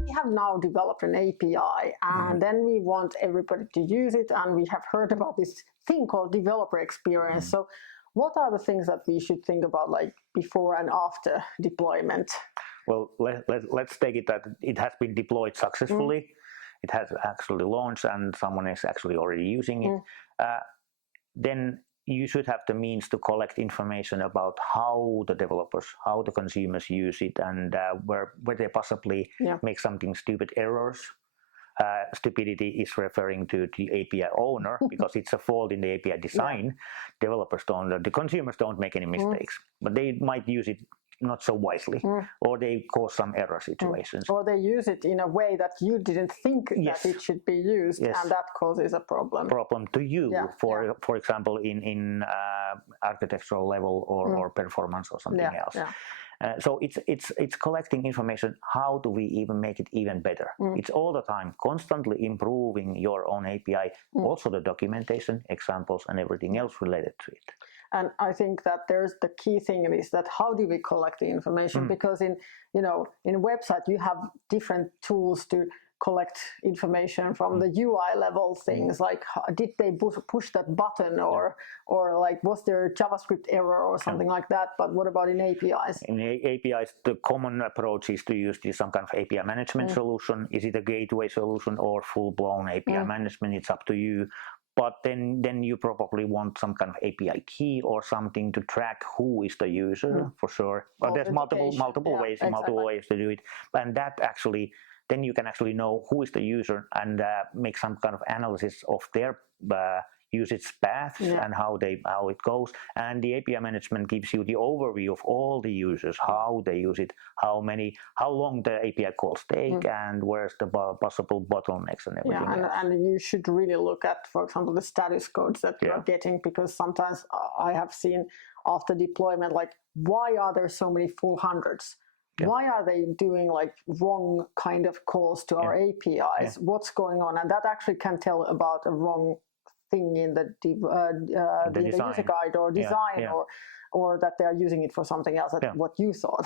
We have now developed an API and then we want everybody to use it, and we have heard about this thing called developer experience. So what are the things that we should think about, like before and after deployment? Well, let's take it that it has been deployed successfully. It has actually launched and someone is actually already using it. Then you should have the means to collect information about how the developers, how the consumers use it, and where they possibly make something stupid errors. Stupidity is referring to the API owner because it's a fault in the API design. Developers don't, the consumers don't make any mistakes, but they might use it not so wisely, or they cause some error situations. Or they use it in a way that you didn't think that it should be used, and that causes a problem. Problem to you, for example, in architectural level or performance or something else. So it's collecting information. How do we even make it even better? It's all the time constantly improving your own API, also the documentation, examples, and everything else related to it. And I think that there's the key thing is that how do we collect the information? Because in a website you have different tools to collect information from the UI level things, like did they push that button, or like was there a JavaScript error or something like that. But what about in APIs? In APIs, the common approach is to use some kind of API management solution. Is it a gateway solution or full-blown API management? It's up to you. But then you probably want some kind of API key or something to track who is the user, for sure. But there's multiple ways, multiple ways to do it. And that actually, then you can actually know who is the user and make some kind of analysis of their usage paths and how it goes. And the API management gives you the overview of all the users, how they use it, how long the API calls take, and where's the possible bottlenecks and everything else. And you should really look at, for example, the status codes that you are getting, because sometimes I have seen after deployment, like, why are there so many 400s? Why are they doing like wrong kind of calls to our APIs? What's going on? And that actually can tell about a wrong thing in the user guide or design, or that they are using it for something else than what you thought.